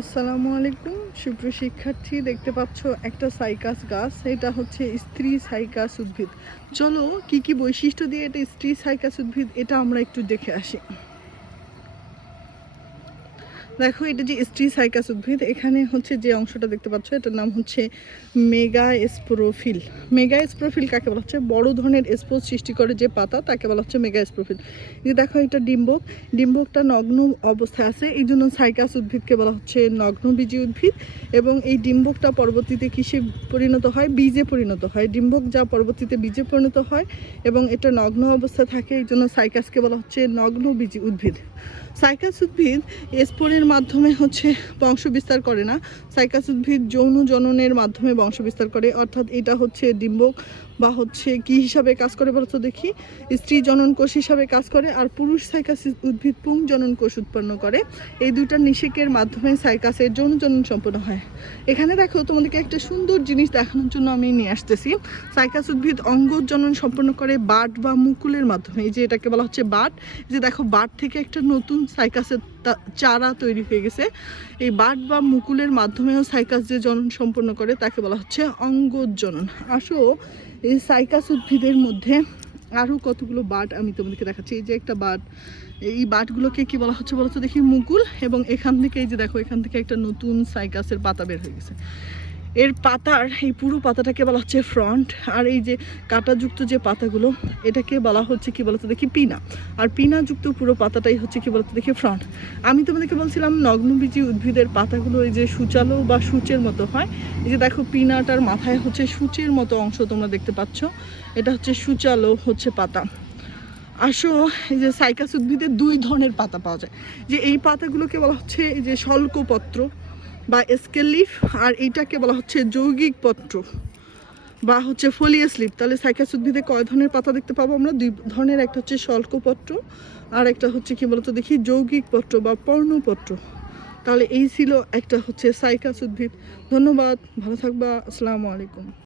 আসসালামু আলাইকুম সুপ্রিয় শিক্ষার্থী, দেখতে পাচ্ছ একটা সাইকাস গাছ। এটা হচ্ছে স্ত্রী সাইকাস উদ্ভিদ। চলো কি কি বৈশিষ্ট্য দিয়ে এটা স্ত্রী সাইকাস উদ্ভিদ এটা আমরা একটু দেখে আসি। দেখো, এটা যে স্ত্রী সাইকাস উদ্ভিদ, এখানে হচ্ছে যে অংশটা দেখতে পাচ্ছ এটার নাম হচ্ছে মেগাস্পোরোফিল। মেগাস্পোরোফিল কাকে বলা হচ্ছে? বড় ধরনের স্পোর সৃষ্টি করে যে পাতা তাকে বলা হচ্ছে মেগাস্পোরোফিল। যে দেখো, এটা ডিম্বকটা নগ্ন অবস্থায় আছে, এই জন্য সাইকাস উদ্ভিদকে বলা হচ্ছে নগ্নবীজী উদ্ভিদ। এবং এই ডিম্বকটা পরবর্তীতে কিসে পরিণত হয়? বীজে পরিণত হয়। ডিম্বক যা পরবর্তীতে বীজে পরিণত হয় এবং এটা নগ্ন অবস্থায় থাকে, এই জন্য সাইকাসকে বলা হচ্ছে নগ্নবীজী উদ্ভিদ। সাইকাস উদ্ভিদ স্পোরের মাধ্যমে হচ্ছে বংশ বিস্তার করে না। সাইকাস উদ্ভিদ যৌন জননের মাধ্যমে বংশ বিস্তার করে, অর্থাৎ এটা হচ্ছে ডিম্বক বা হচ্ছে কি হিসাবে কাজ করে বলতো দেখি, স্ত্রী জনন কোষ হিসাবে কাজ করে। আর পুরুষ সাইকাস উদ্ভিদ পুং জনন কোষ উৎপন্ন করে। এই দুটার নিষেকের মাধ্যমে সাইকাসের যৌন জনন সম্পন্ন হয়। এখানে দেখো, তোমাদেরকে একটা সুন্দর জিনিস দেখানোর জন্য আমি নিয়ে আসতেছি। সাইকাস উদ্ভিদ অঙ্গ জনন সম্পন্ন করে বাট বা মুকুলের মাধ্যমে। এই যে এটাকে বলা হচ্ছে বাট। যে দেখো, বাট থেকে একটা নতুন সাইকাসের চারা তৈরি হয়ে গেছে। এই বাট বা মুকুলের মাধ্যমেও সাইকাস যে জনন সম্পন্ন করে তাকে বলা হচ্ছে অঙ্গজনন। আসো, এই সাইকাস উদ্ভিদের মধ্যে আরও কতগুলো বাট আমি তোমাদেরকে দেখাচ্ছি। এই যে একটা বাট, এই বাটগুলোকে কি বলা হচ্ছে বলতো দেখি? মুকুল। এবং এখান থেকে এই যে দেখো, এখান থেকে একটা নতুন সাইকাসের পাতা বের হয়ে গেছে। এর পাতার এই পুরো পাতাটাকে বলা হচ্ছে ফ্রন্ট। আর এই যে কাঁটাযুক্ত যে পাতাগুলো, এটাকে বলা হচ্ছে কি বলতো দেখি? পিনা। আর পিনাযুক্ত পুরো পাতাটাই হচ্ছে কি বলতো দেখি? ফ্রন্ট। আমি তোমাদেরকে বলছিলাম নগ্নবীজী উদ্ভিদের পাতাগুলো এই যে সূচালো বা সূচের মতো হয়। এই যে দেখো, পিনাটার মাথায় হচ্ছে সূচের মতো অংশ তোমরা দেখতে পাচ্ছ। এটা হচ্ছে সূচালো হচ্ছে পাতা। আসো, এই যে সাইকাস উদ্ভিদের দুই ধরনের পাতা পাওয়া যায়। যে এই পাতাগুলোকে বলা হচ্ছে এই যে শল্কপত্র বা স্কেল লিফ, আর এইটাকে বলা হচ্ছে যৌগিক পত্র বা হচ্ছে ফোলিয়াস লিফ। তাহলে সাইকাস উদ্ভিদে কয় ধরনের পাতা দেখতে পাবো আমরা? দুই ধরনের। একটা হচ্ছে শল্কপত্র আর একটা হচ্ছে কি বলতো দেখি? যৌগিক পত্র বা পর্ণপত্র। তাহলে এই ছিল একটা হচ্ছে সাইকাস উদ্ভিদ। ধন্যবাদ, ভালো থাকবা। আসসালামু আলাইকুম।